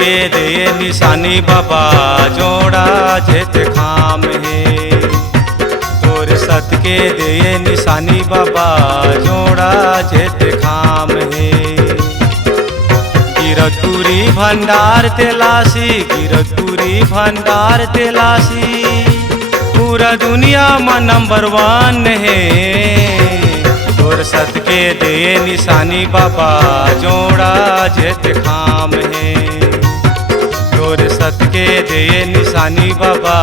के दे निशानी बाबा जोड़ा जेत खाम है। तोर सत के दे निशानी बाबा जोड़ा जेत खाम है। गिरतपुरी भंडार तेलासी, गिरतपुरी भंडार तेलासी पूरा दुनिया में नंबर 1 है। तोर सत के दे निशानी बाबा जोड़ा जेत खाम है। तोर सत के दे निशानी बाबा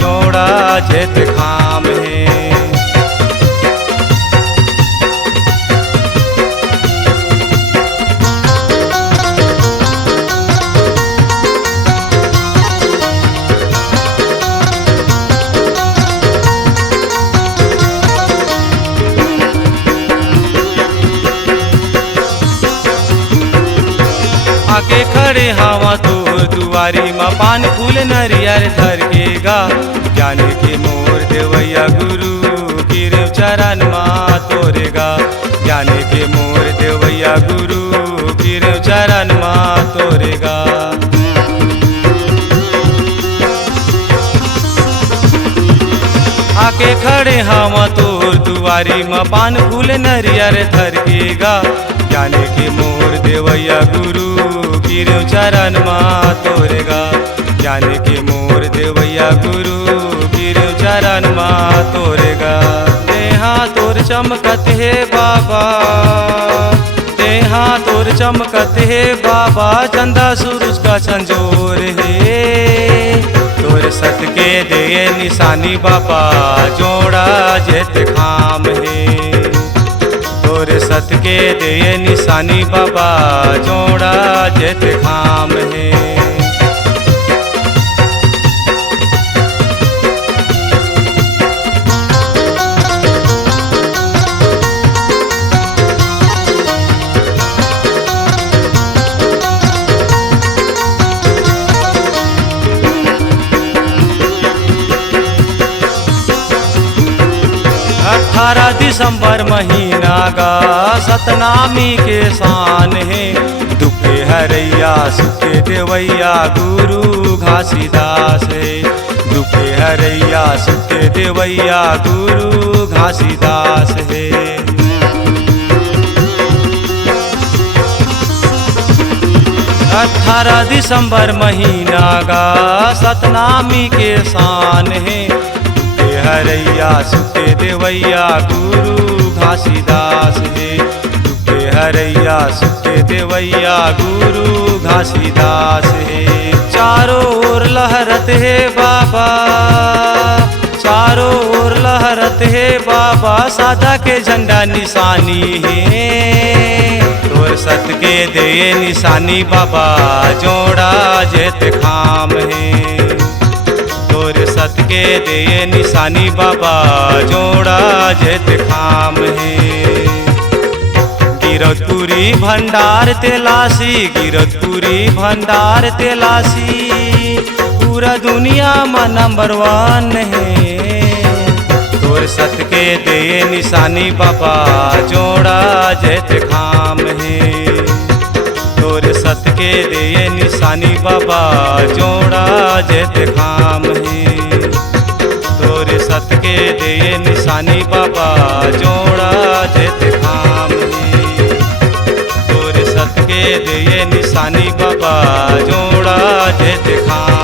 जोड़ा जेत खाम है। आके खड़े हवा तोर दुआरी माँ पान फूल नरियर धर के गा। ज्ञान के मोर देवैया गुरु गिरव चरण माँ तोरे गा। ज्ञान के मोर देवैया गुरु गिरव चरण माँ तोरे गा। आके खड़े हवा तोर दुआरी माँ पान फूल नरियर धर के गा। ज्ञान के मोर देवैया गुरु गिरव चरण माँ तोरे गा। ज्ञान के मोर देवैया गुरु गिरव चरण माँ तोरे गा। देहा तोर चमकत है बाबा, देहा तोर चमकत है बाबा चंदा सूरज का संजोर है। तोर सत के दे निशानी बाबा जोड़ा जेत खाम है। तोर सत के दे निशानी बाबा जोड़ा जेत खाम है। अठारह दिसंबर महीना का सतनामी के शान है। दुखे हरैया सुखे देवैया गुरु घासीदास है। दुखे हरैया सुखे देवैया गुरु घासीदास है। 18 दिसंबर महीना का सतनामी के शान है। हरैया सुखे देवैया गुरु घासीदास है। दुखे हरैया सुखे देवैया गुरु घासीदास है। चारों ओर लहरत है बाबा, चारों ओर लहरत है बाबा सादा के झंडा निशानी है। तोर सत के दे निशानी बाबा जोड़ा जेत खाम है। तोर सत के दे निशानी बाबा जोड़ा जेत खाम है। गिरतपुरी भंडार तेलासी, गिरतपुरी भंडार तेलासी पूरा दुनिया में नंबर 1 है। तोर सत के दे निशानी बाबा जोड़ा जेत खाम है। तोर सत के दे निशानी बाबा जोड़ा जेत खाम है। तोर सत के दे निशानी बाबा जोड़ा जेत खाम है। तोर सत के दे निशानी बाबा जोड़ा जेत खाम।